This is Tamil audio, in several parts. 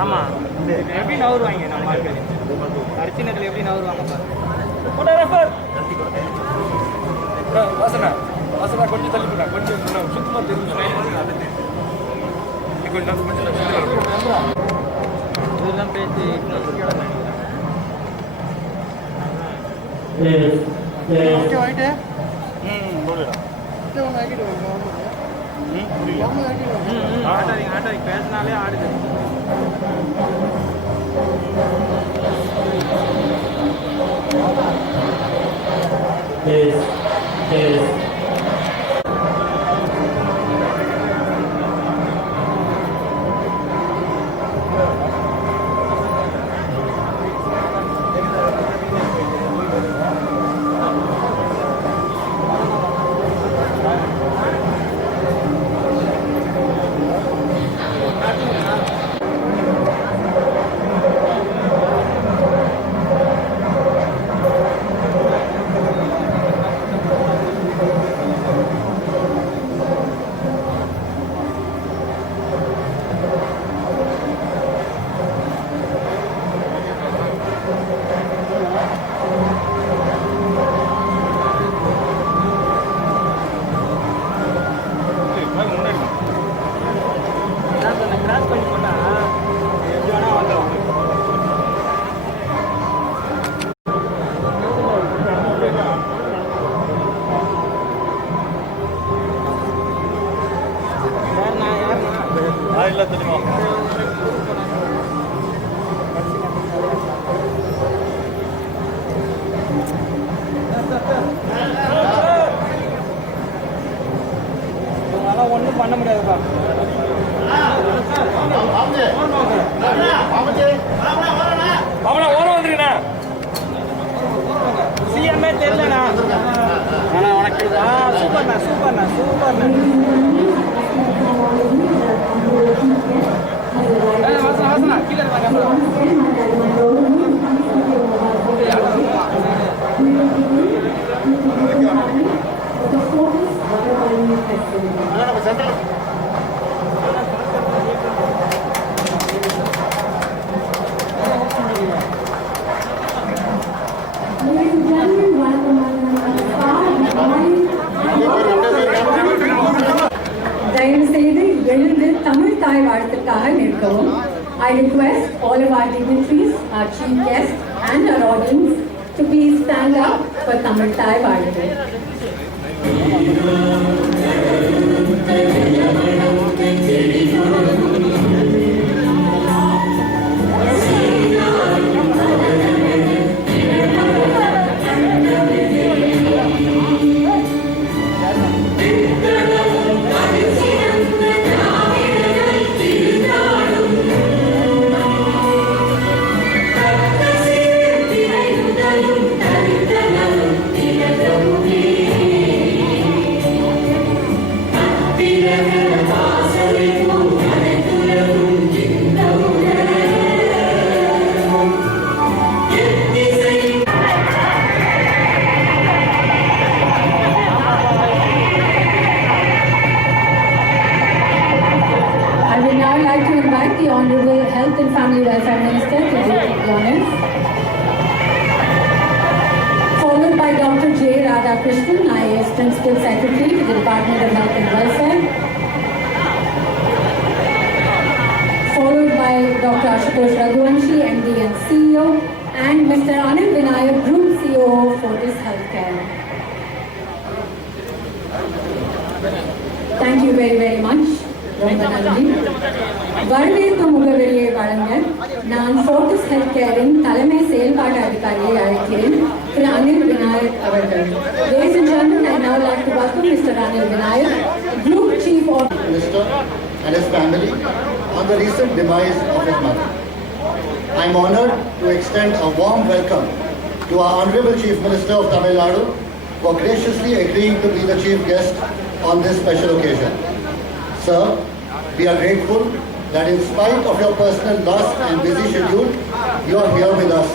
ஆமாம், எப்படி நவருவாங்க நம்ம ஆட்கள் அரிசி நேரத்தில் எப்படி நவருவாங்க ஃபோட்டோகிராஃபர் வாசனா வாசனா கொஞ்சம் தள்ளி போட்டா கொஞ்சம் சுத்தமாக தெரிஞ்சு இதெல்லாம் பேசி ஆகிட்டு ஆட்டாரி பேசினாலே ஆடுது. இல்லை தெரியுமா அதெல்லாம் ஒன்றும் பண்ண முடியாதுப்பா. அவனா ஓரம் வந்துருக்கண்ணா சிஎம்ஏ தெரியலண்ணா. ஆனால் உனக்கு சூப்பர்ண்ணா சூப்பர்ண்ணா சூப்பர்ண்ணா. வாசனா வாசனா கீழே தயவு செய்து எழுந்து தமிழ் தாய் வாழ்த்துக்காக நிற்கவும். I request all of our dignitaries, our chief guests and our audience to please stand up for Tamil தாய் வாழ்த்து. The Honorable Health and Family Welfare Minister to take the honors, followed by Dr. J. Radhakrishnan, IAS Principal Secretary to the Department of Health and Welfare, followed by Dr. Ashutosh Raghuvanshi, MD and CEO, and Mr. Anil Vinayak, Group CEO of Fortis Healthcare. Thank you very, very much. ரொம்ப நன்றி. வரவேற்பு முகவரியை வழங்க நான் ஃபோர்டிஸ் ஹெல்த் கேரின் தலைமை செயல்பாட்டு அதிகாரியை அழைக்கிறேன், திரு அனில் விநாயக் அவர்கள். Ladies and gentlemen, I now like to welcome Mr. Anil Vinayak, Group Chief of Minister and his family on the recent demise of his mother. I am honoured to extend a warm welcome to our Honourable Chief Minister of Tamil Nadu for graciously agreeing to be the chief guest on this special occasion. Sir, we are grateful that in spite of your personal loss and busy schedule, you are here with us.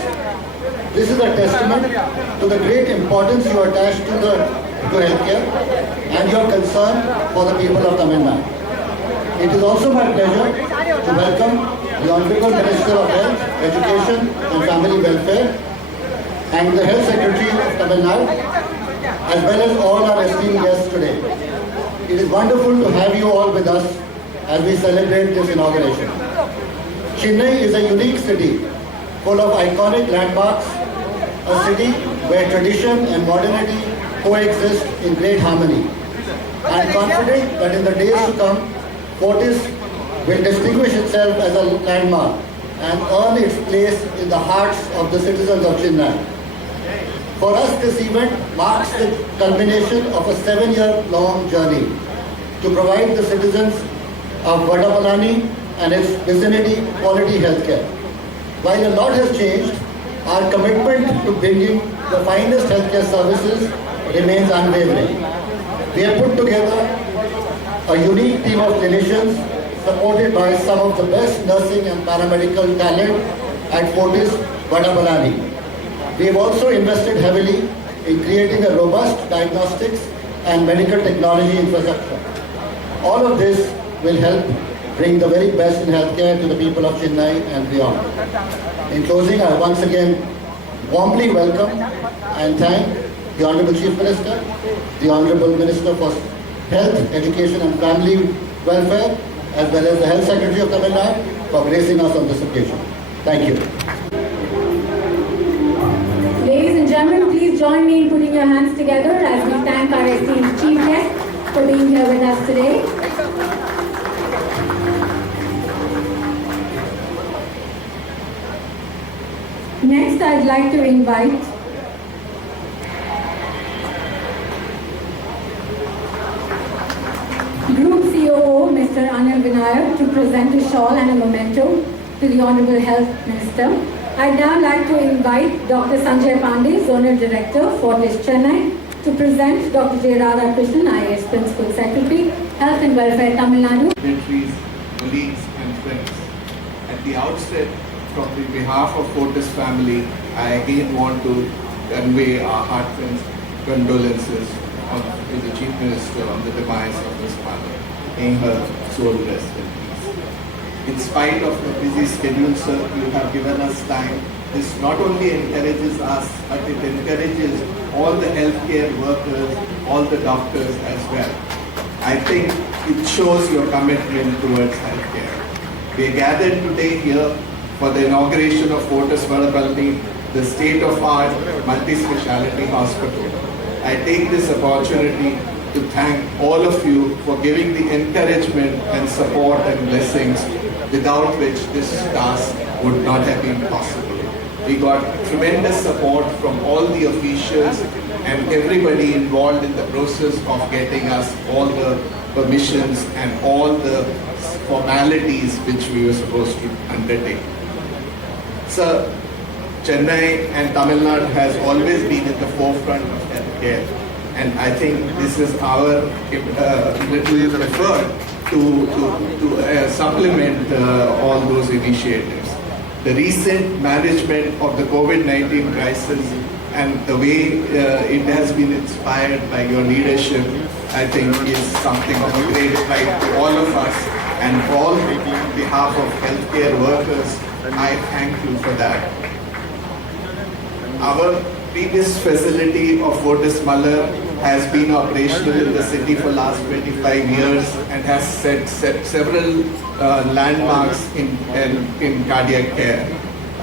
This is a testament to the great importance you attach to healthcare and your concern for the people of Tamil Nadu. It is also my pleasure to welcome the Honorable Minister of Health, Education and Family Welfare, and the Health Secretary of Tamil Nadu, as well as all our esteemed guests today. It is wonderful to have you all with us as we celebrate this inauguration. Chennai is a unique city full of iconic landmarks, a city where tradition and modernity coexist in great harmony. I am confident that in the days to come, Fortis will distinguish itself as a landmark and earn its place in the hearts of the citizens of Chennai. For us, this event marks the culmination of a 7-year-long journey to provide the citizens of Vadapalani and its vicinity quality healthcare. While a lot has changed, our commitment to bringing the finest healthcare services remains unwavering. We have put together a unique team of clinicians supported by some of the best nursing and paramedical talent at Fortis Vadapalani. We have also invested heavily in creating a robust diagnostics and medical technology infrastructure. All of this will help bring the very best in healthcare to the people of Chennai and beyond. In closing, I once again warmly welcome and thank the Honorable Chief Minister, the Honorable Minister for Health, Education and Family Welfare, as well as the Health Secretary of Tamil Nadu for gracing us on this occasion. Thank you. Ladies and gentlemen, please join me in putting your hands together as we thank our esteemed chief guest for being here with us today. Next, I'd like to invite Group COO, Mr. Anil Vinayak, to present a shawl and a memento to the Honorable Health Minister. I'd now like to invite Dr. Sanjay Pandey, Zonal Director, Fortis Chennai, to present Dr. J. Radhakrishnan, IAS Principal Secretary, Health and Welfare, Tamil Nadu. Dignitaries, colleagues and friends. At the outset, from the behalf of Fortis family, I again want to convey our heartfelt condolences to the Chief Minister on the demise of Ms. mother. May her soul rest in peace. In spite of the busy schedule, sir, you have given us time. This not only encourages us, but it encourages all the healthcare workers, all the doctors as well. I think it shows your commitment towards healthcare. We are gathered today here for the inauguration of Fortis Vadapalani, the state-of-art multi-speciality hospital. I take this opportunity to thank all of you for giving the encouragement and support and blessings without which this task would not have been possible. We got tremendous support from all the officials and everybody involved in the process of getting us all the permissions and all the formalities which we were supposed to undertake. Sir, Chennai and Tamil Nadu has always been at the forefront of healthcare, and I think this is our little effort to supplement all those initiatives. The recent management of the COVID-19 crisis and the way it has been inspired by your leadership, I think is something of a great pride to all of us, and on behalf of healthcare workers, I thank you for that. Our previous facility of Fortis Malar has been operational in the city for last 25 years and has set several landmarks in cardiac care.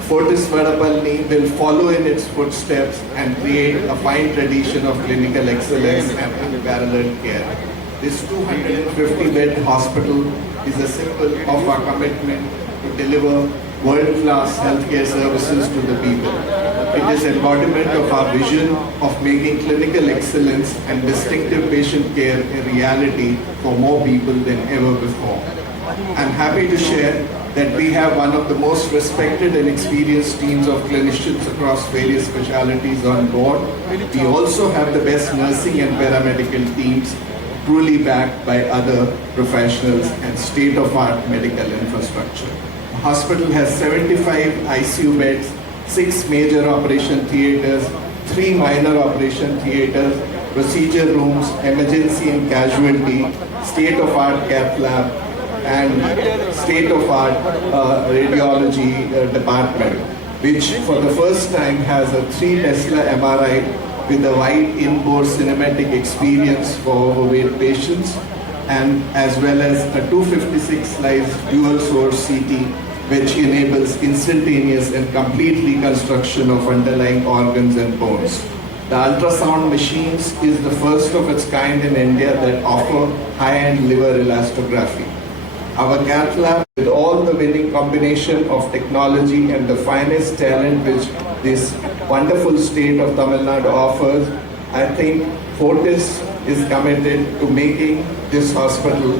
Fortis Vadapalani will follow in its footsteps and create a fine tradition of clinical excellence and unparalleled care. This 250-bed hospital is a symbol of our commitment to deliver world-class healthcare services to the people. It is embodiment of our vision of making clinical excellence and distinctive patient care a reality for more people than ever before. I'm happy to share that we have one of the most respected and experienced teams of clinicians across various specialties on board. We also have the best nursing and paramedical teams, truly backed by other professionals and state-of-art medical infrastructure. The hospital has 75 ICU beds, 6 major operation theatres, 3 minor operation theatres, procedure rooms, emergency and casualty, state-of-art cath lab, and state-of-art radiology department, which for the first time has a 3 Tesla MRI with a wide inboard cinematic experience for overweight patients, and as well as a 256 slice dual source CT, which enables instantaneous and complete reconstruction of underlying organs and bones. The ultrasound machines is the first of its kind in India that offer high-end liver elastography. Our cath lab, with all the winning combination of technology and the finest talent which this wonderful state of Tamil Nadu offers, I think Fortis is committed to making this hospital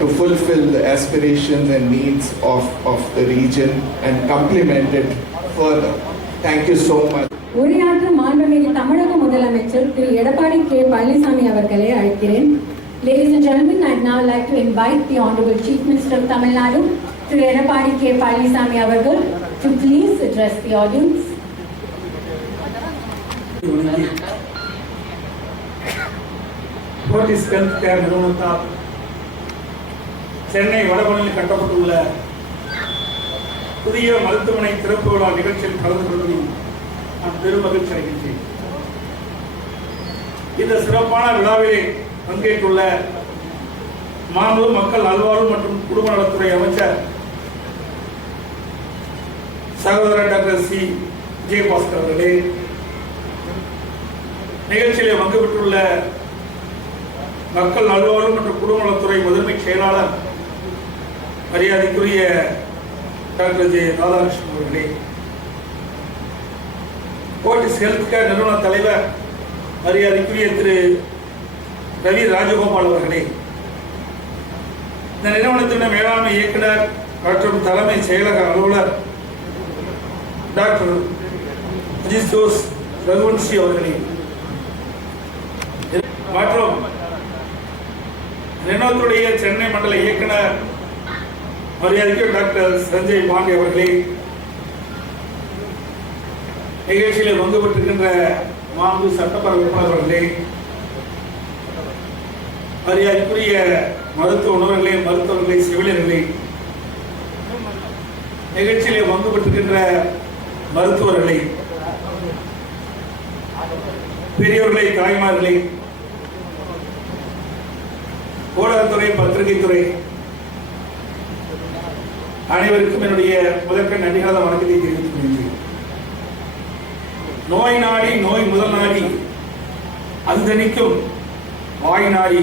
to fulfill the aspirations and needs of the region and complement it further. Thank you so much. உரையாற்ற மாண்புமிகு தமிழக முதலமைச்சர் திரு எடப்பாடி கே பழனிசாமி அவர்களை அழைக்கிறேன். Ladies and gentlemen, I'd now like to invite the Honorable Chief Minister of Tamil Nadu, Thiru Edappadi K Palaniswami அவர்கள், to please address the audience. Fortis Healthcare நிறுவனத்தால் சென்னை வடபழனியில் கட்டப்பட்டுள்ள புதிய மருத்துவமனை திறப்பு விழா நிகழ்ச்சியில் கலந்து கொள்வதில் நான் பெரும் மகிழ்ச்சி அடைகின்றேன். இந்த சிறப்பான விழாவிலே பங்கேற்றுள்ள மாண்பு மக்கள் நல்வாழ்வு மற்றும் குடும்ப நலத்துறை அமைச்சர் சகோதரர் டாக்டர் சி விஜயபாஸ்கர் அவர்களே, நிகழ்ச்சியிலே பங்கு பெற்றுள்ள மக்கள் நல்வாழ்வு மற்றும் குடும்ப நலத்துறை முதன்மை செயலாளர் மரியாதைக்குரிய டாக்டர் ஜே ராதாகிருஷ்ணன் அவர்களே, Fortis Healthcare நிறுவன தலைவர் மரியாதைக்குரிய திரு ரவி ராஜகோபால் அவர்களே, இந்த நிறுவனத்தின் மேலாண்மை இயக்குனர் மற்றும் தலைமை செயலக அலுவலர் டாக்டர் அஜித் ஜோஸ் ரகுவன்சி அவர்களே, மற்றும் நிறுவனத்துடைய சென்னை மண்டல இயக்குனர் மரியாதைக்குரிய டாக்டர் சஞ்சய் பாண்டே அவர்களே, நிகழ்ச்சியில் பங்கு பெற்றிருக்கின்ற மாண்பு சட்டப்பேரவை உறுப்பினர் அவர்களே, மரியாதைக்குரிய மருத்துவ உணவர்களே, மருத்துவர்களே, செவிலியர்களே, நிகழ்ச்சியிலே பங்கு பெற்றிருக்கின்ற மருத்துவர்களே, பெரியவர்களே, தாய்மார்களே, ஊடகத்துறை, பத்திரிகை துறை அனைவருக்கும் என்னுடைய முதற்கண் நன்றிகாத வணக்கத்தை தெரிவித்துக் கொள்கிறேன். நோய் நாடி நோய் முதல் நாடி அந்தனிக்கும் வாய் நாடி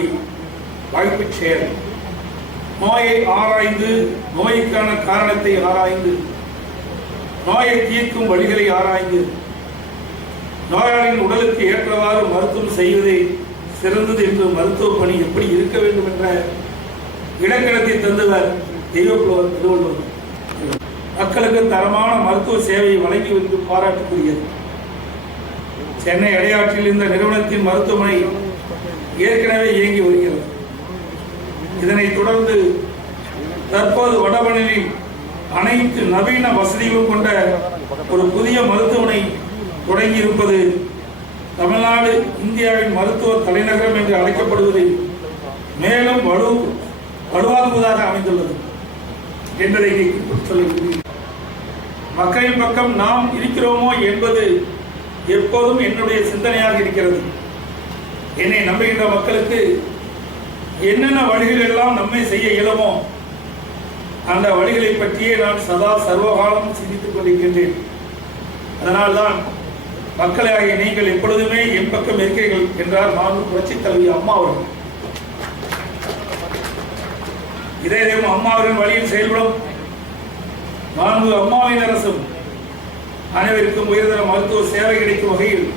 வாய்ப்பு செயல். நோயை ஆராய்ந்து நோய்க்கான காரணத்தை ஆராய்ந்து நோயை தீர்க்கும் வழிகளை ஆராய்ந்து நோயாளியின் உடலுக்கு ஏற்றவாறு மருத்துவம் செய்வதே சிறந்தது என்று மருத்துவ பணி எப்படி இருக்க வேண்டும் என்ற இலக்கணத்தை தந்தவர் தெய்வப்புலவர் திருவள்ளுவர். மக்களுக்கு தரமான மருத்துவ சேவையை வழங்கி வந்து பாராட்டுக்குரியது. சென்னை அடையாற்றில் இந்த நிறுவனத்தின் மருத்துவமனை ஏற்கனவே இயங்கி வருகிறது. இதனைத் தொடர்ந்து தற்போது வடபழனியில் அனைத்து நவீன வசதிகளும் கொண்ட ஒரு புதிய மருத்துவமனை தொடங்கி இருப்பது தமிழ்நாடு இந்தியாவின் மருத்துவ தலைநகரம் என்று அழைக்கப்படுவது மேலும் வலுவாக்குவதாக அமைந்துள்ளது என்பதை சொல்ல மக்களின் பக்கம் நாம் இருக்கிறோமோ என்பது எப்போதும் என்னுடைய சிந்தனையாக இருக்கிறது. என்னை நம்புகின்ற மக்களுக்கு என்னென்ன வழிகள் எல்லாம் நம்மை செய்ய இயலுமோ அந்த வழிகளை பற்றியே நான் சதா சர்வகாலம் சிந்தித்துக் கொண்டிருக்கின்றேன். அதனால்தான் மக்களாகிய நீங்கள் எப்பொழுதுமே என் பக்கம் இருக்கிறீர்கள் என்றார் மாண்பு புரட்சித் தலைவி அம்மா அவர்கள். இதே அம்மா அவரின் வழியில் செயல்படும் மாண்பு அம்மாவின் அரசும் அனைவருக்கும் உயர்தர மருத்துவ சேவை கிடைக்கும் வகையில்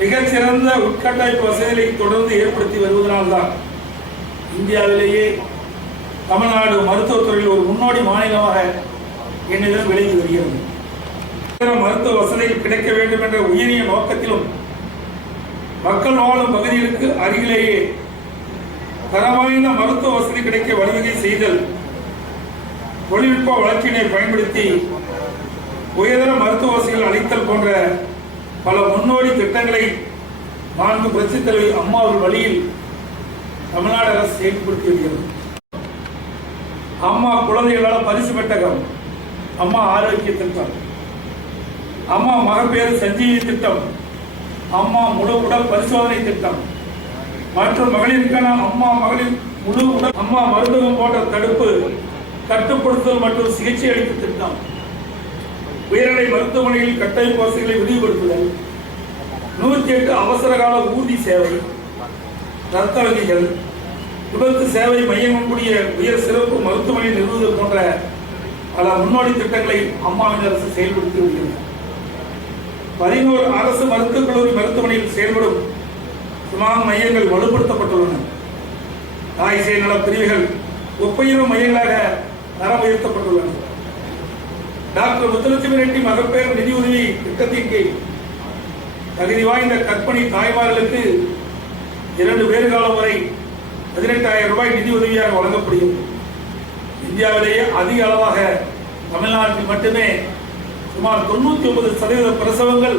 மிகச்சிறந்த உட்கட்டமைப்பு வசதிகளை தொடர்ந்து ஏற்படுத்தி வருவதனால்தான் இந்தியாவிலேயே தமிழ்நாடு மருத்துவத்துறையில் ஒரு முன்னோடி மாநிலமாக என்னிடம் விளங்கி வருகிறது. மருத்துவ வசதிகள் கிடைக்க வேண்டும் என்ற உயரிய நோக்கத்திலும் மக்கள் வாழும் பகுதிகளுக்கு அருகிலேயே தரவாய்ந்த மருத்துவ வசதி கிடைக்க வழிவகை செய்தல், தொழில்நுட்ப வளர்ச்சியினை பயன்படுத்தி உயர்தர மருத்துவ வசதிகள் அளித்தல் போன்ற பல முன்னோடி திட்டங்களை மாண்பு புரட்சித் தலைவி அம்மா அவர்கள் வழியில் தமிழ்நாடு அரசு செயல்படுத்தி வருகிறது. அம்மா குழந்தைகளால் பரிசு பெட்டகம், அம்மா ஆரோக்கிய திட்டம், அம்மா மகப்பேறு சஞ்சீவி திட்டம், அம்மா முழு உடல் பரிசோதனை திட்டம் மற்றும் மகளிருக்கான அம்மா மகளிர் முழு உடல் அம்மா மருந்தகம் போன்ற தடுப்பு, கட்டுப்படுத்தல் மற்றும் சிகிச்சை அளிக்கும் திட்டம், உயர்நிலை மருத்துவமனையில் கட்டமைப்பு வசதிகளை விரிவுபடுத்துதல், 108 அவசர கால ஊர்தி சேவை, ரத்த வங்கிகள், விபத்து சேவை மையம் கூடிய உயர் சிறப்பு மருத்துவமனை நிறுவுதல் போன்ற பல முன்னோடி திட்டங்களை அம்மாவின் அரசு செயல்படுத்தி வருகிறது. 11 அரசு மருத்துவக் கல்லூரி மருத்துவமனையில் செயல்படும் சுமார் மையங்கள் வலுப்படுத்தப்பட்டுள்ளன. தாய் சேய் நல பிரிவுகள் ஒப்பயிரும் மையங்களாக தரம் உயர்த்தப்பட்டுள்ளன. டாக்டர் முத்துலட்சுமி ரெட்டி மகப்பேறு நிதி உதவி திட்டத்தின் கீழ் தகுதி வாய்ந்த கர்ப்பிணி தாய்மார்களுக்கு 2 பேறுகாலம் வரை 18,000 ரூபாய் நிதி உதவியாக வழங்கப்படுகிறது. இந்தியாவிலேயே அதிக அளவாக தமிழ்நாட்டில் மட்டுமே சுமார் 99% பிரசவங்கள்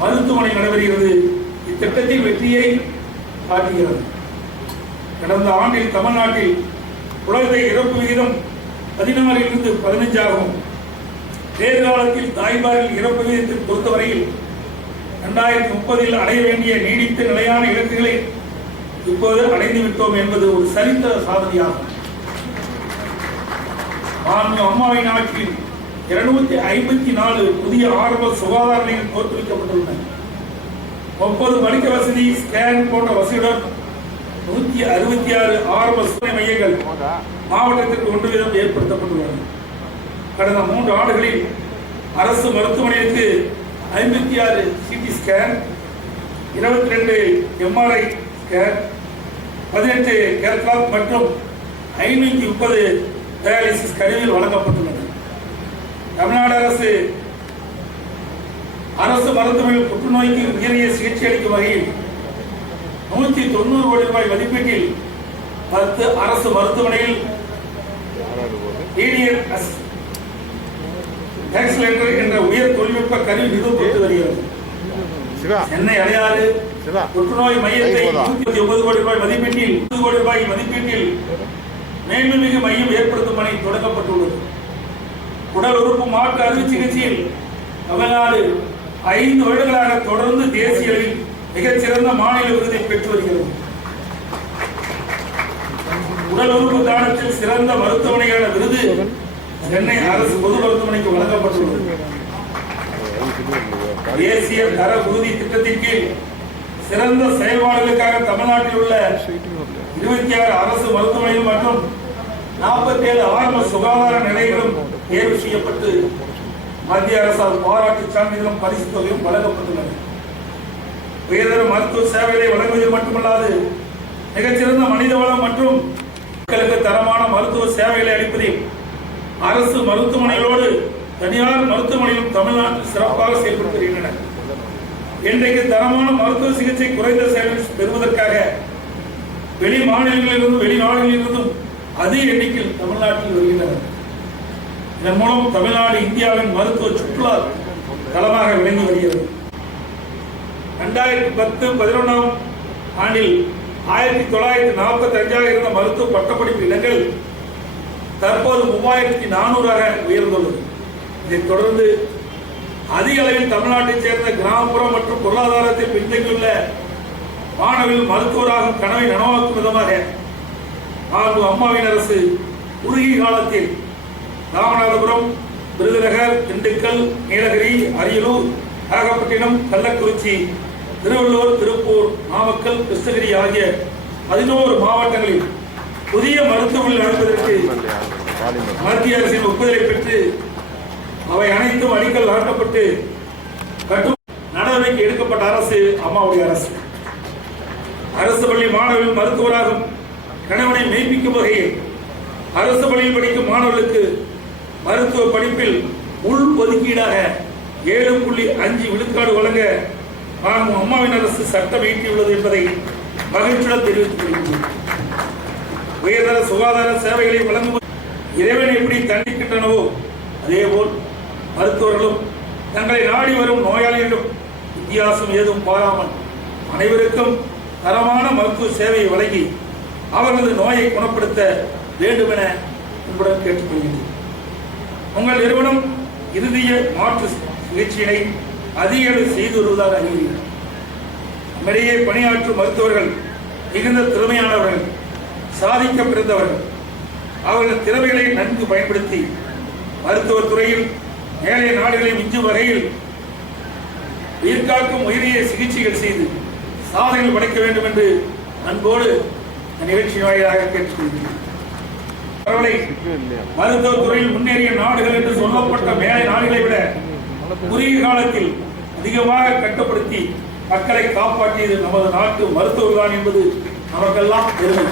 மருத்துவமனை நடைபெறுகிறது. இத்திட்டத்தின் வெற்றியை காட்டுகிறது. கடந்த ஆண்டில் தமிழ்நாட்டில் குழந்தை இறப்பு விகிதம் 16 - 15 ஆகும். தேர்காலத்தில் தாய்மாரில் இறப்பு விகிதத்தை பொறுத்தவரையில் 2030 அடைய வேண்டிய நீடித்த நிலையான இலக்குகளை இப்போது அடைந்துவிட்டோம் என்பது ஒரு சரித்திர சாதனையாகும். அம்மாவின் ஆட்சியில் 254 புதிய ஆரம்ப சுகாதார நிலையங்கள் தோற்றுவிக்கப்பட்டுள்ளன. 30 மருத்துவ வசதி, ஸ்கேன் போன்ற வசதியுடன் 166 ஆரம்ப சுகாதார மையங்கள் மாவட்டத்திற்கு 1 வீதம் ஏற்படுத்தப்பட்டுள்ளன. கடந்த 3 ஆண்டுகளில் அரசு மருத்துவமனைக்கு 56 CT scan, 22 MRI scan, 18 cath lab மற்றும் 530 டயாலிசிஸ் கருவிகள் வழங்கப்பட்டுள்ளன. தமிழ்நாடு அரசு மருத்துவமனையில் புற்றுநோய்க்கு உயரிய சிகிச்சை அளிக்கும் வகையில் 190 கோடி ரூபாய் மதிப்பீட்டில் 10 அரசு மருத்துவமனையில் ஆக்சிலரேட்டர் என்ற உயர் தொழில்நுட்ப கருவி நிறுவப்பட்டு வருகிறது. சென்னை அடையாறு புற்றுநோய் மையத்தை 109 கோடி ரூபாய் மதிப்பீட்டில் 20 கோடி ரூபாய் மதிப்பீட்டில் மேன்மைமிகு மையம் ஏற்படுத்தும் பணி தொடங்கப்பட்டுள்ளது. உடல் உறுப்பு மாற்று அறுவை சிகிச்சையில் தமிழ்நாடு 5 வருடங்களாக தொடர்ந்து தேசிய அளவில் மிகச்சிறந்த மாநில விருதை பெற்று வருகிறது. உடல் உறுப்பு தானத்தில் சிறந்த மருத்துவமனையான விருது சென்னை அரசு பொது மருத்துவமனைக்கு வழங்கப்பட்டுள்ளது. தேசிய தர உறுதி திட்டத்தின் கீழ் சிறந்த செயல்பாடுகளுக்காக தமிழ்நாட்டில் உள்ள 26 அரசு மருத்துவமனைகள் மற்றும் 47 ஆரம்ப சுகாதார நிலையங்களும் தேர்வு செய்யப்பட்டு மத்திய அரசால் பாராட்டு சான்றிதழும் பரிசு தொகையும் வழங்கப்பட்டுள்ளன. உயர்தர மருத்துவ சேவைகளை வழங்குவதில் மட்டுமல்லாது மிகச்சிறந்த மனித வளம் மற்றும் மக்களுக்கு தரமான மருத்துவ சேவைகளை அளிப்பதில் அரசு மருத்துவமனைகளோடு தனியார் மருத்துவமனைகளும் தமிழ்நாட்டில் சிறப்பாக செயல்பட்டு வருகின்றன. இன்றைக்கு தரமான மருத்துவ சிகிச்சை குறைந்த செலவில் பெறுவதற்காக வெளி மாநிலங்களிலிருந்தும் வெளிநாடுகளிலிருந்தும் அதிக எண்ணிக்கையில் தமிழ்நாட்டில் வருகின்றனர். இதன் மூலம் தமிழ்நாடு இந்தியாவின் மருத்துவ சுற்றுலா தளமாக விளங்கி வருகிறது. 2010-11 ஆண்டில் 1945 இருந்த மருத்துவ பட்டப்படிப்பு இடங்கள் தற்போது 3400 உயர்ந்துள்ளது. இதைத் தொடர்ந்து அதிக அளவில் தமிழ்நாட்டைச் சேர்ந்த கிராமப்புற மற்றும் பொருளாதாரத்தில் பின்தங்கியுள்ள மாணவர்கள் மருத்துவராகும் கனவை நனவாக்கும் விதமாக அம்மாவின் அரசு குறுகிய காலத்தில் ராமநாதபுரம், விருதுநகர், திண்டுக்கல், நீலகிரி, அரியலூர், நாகப்பட்டினம், கள்ளக்குறிச்சி, திருவள்ளூர், திருப்பூர், நாமக்கல், கிருஷ்ணகிரி ஆகிய 11 மாவட்டங்களில் புதிய மருத்துவமனைகள் அமைப்பதற்கு மத்திய அரசின் ஒப்புதலை பெற்று அவை அனைத்தும் அடிக்கல் நாட்டப்பட்டு நடவடிக்கை எடுக்கப்பட்ட அரசு அம்மாவுடைய அரசு. அரசு பள்ளி மாணவர்கள் மருத்துவராகும் கணவனை மெய்ப்பிக்கும் வகையில் அரசு பள்ளியில் படிக்கும் மாணவர்களுக்கு மருத்துவ படிப்பில் உள் ஒதுக்கீடாக 7.5 விழுக்காடு வழங்க அம்மாவின் அரசு சட்டம் இயற்றியுள்ளது என்பதை மகிழ்ச்சியுடன் தெரிவித்துக் கொள்கிறேன். உயர்தர சுகாதார சேவைகளை வழங்கும் இறைவன் எப்படி தண்டிக்கின்றனவோ அதேபோல் மருத்துவர்களும் தங்களை நாடி வரும் நோயாளிகளிடம் வித்தியாசம் ஏதும் பாராமல் அனைவருக்கும் தரமான மருத்துவ சேவையை வழங்கி அவர்களது நோயை குணப்படுத்த வேண்டும் என உங்களுடன் கேட்டுக்கொள்கிறேன். உங்கள் நிறுவனம் இறுதிய மாற்று சிகிச்சையினை அதிக அளவில் செய்து வருவதாக அறிகிறீர்கள். நம்மிடையே பணியாற்றும் மருத்துவர்கள் மிகுந்த திறமையானவர்கள், சாதிக்க பிறந்தவர்கள். அவர்கள் திறமைகளை நன்கு பயன்படுத்தி மருத்துவத் துறையில் மேலே நாடுகளை மிஞ்சும் வகையில் உயிர்காக்கும் உயிரிய சிகிச்சைகள் செய்து சாதனைகள் படைக்க வேண்டும் என்று அன்போடு நிகழ்ச்சி வாயிலாக கேட்டுக்கொள்கிறேன். பரவலை மருத்துவத் துறையில் முன்னேறிய நாடுகள் என்று சொல்லப்பட்ட மேலை நாடுகளை விட குறுகிய காலத்தில் அதிகமாக கட்டுப்படுத்தி மக்களை காப்பாற்றியது நமது நாட்டு மருத்துவர்கள் தான் என்பது நமக்கெல்லாம் பெருமை.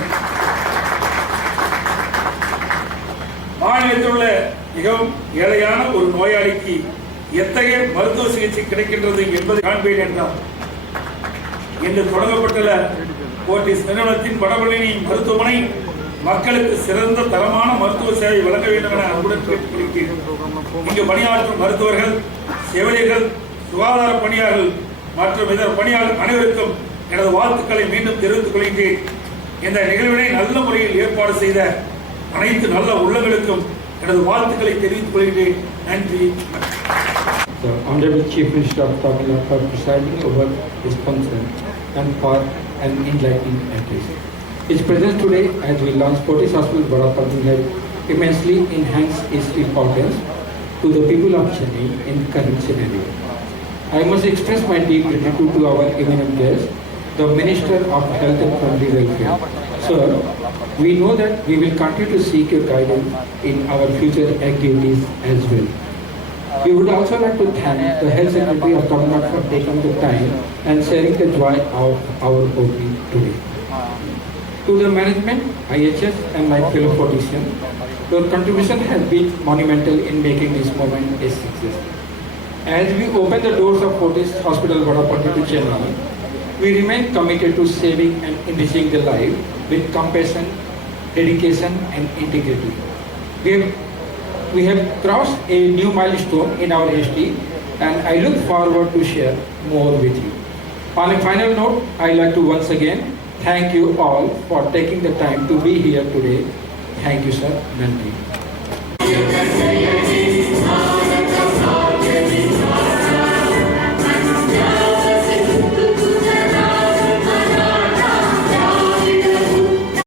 மாநிலத்தில் உள்ள மிகவும் ஏழையான ஒரு நோயாளிக்கு எத்தகைய மருத்துவ சிகிச்சை கிடைக்கின்றது என்பதை காண்பேன் என்றார். இன்று தொடங்கப்பட்டுள்ள போர்டிஸ் நிறுவனத்தின் வடபழனி மருத்துவமனை மக்களுக்கு சிறந்த தரமான மருத்துவ சேவை வழங்க வேண்டும் என அன்புடன் கேட்டுக்கொள்கிறேன். இங்கு பணியாற்றும் மருத்துவர்கள், செவிலியர்கள், சுகாதார பணியாளர்கள் மற்றும் இதர பணியாளர் அனைவருக்கும் எனது வாழ்த்துக்களை மீண்டும் தெரிவித்துக் கொள்கிறேன். இந்த நிகழ்வினை நல்ல முறையில் ஏற்பாடு செய்த அனைத்து நல்ல உள்ளங்களுக்கும் எனது வாழ்த்துக்களை தெரிவித்துக் கொள்கிறேன். நன்றி. The Honorable Chief Minister of Tamil Nadu for presiding over his function and for an enlightening address. His presence today as we launch Fortis Hospital Vadapalli has immensely enhanced its importance to the people of Chennai in current scenario. I must express my deep gratitude to our eminent guest, the Minister of Health and Family Welfare. Sir, we know that we will continue to seek your guidance in our future activities as well. We would also like to thank the Health Secretary of Tamil Nadu for taking the time and sharing the joy of our opening today. To the management, IHS and my fellow politicians, your contribution has been monumental in making this moment a success. As we open the doors of Fortis Hospital Vadapalli to Chennai, we remain committed to saving and enriching the life with compassion, dedication and integrity. We have crossed a new milestone in our history and I look forward to share more with you. On a final note, I like to once again thank you all for taking the time to be here today. Thank you, sir. Nandri.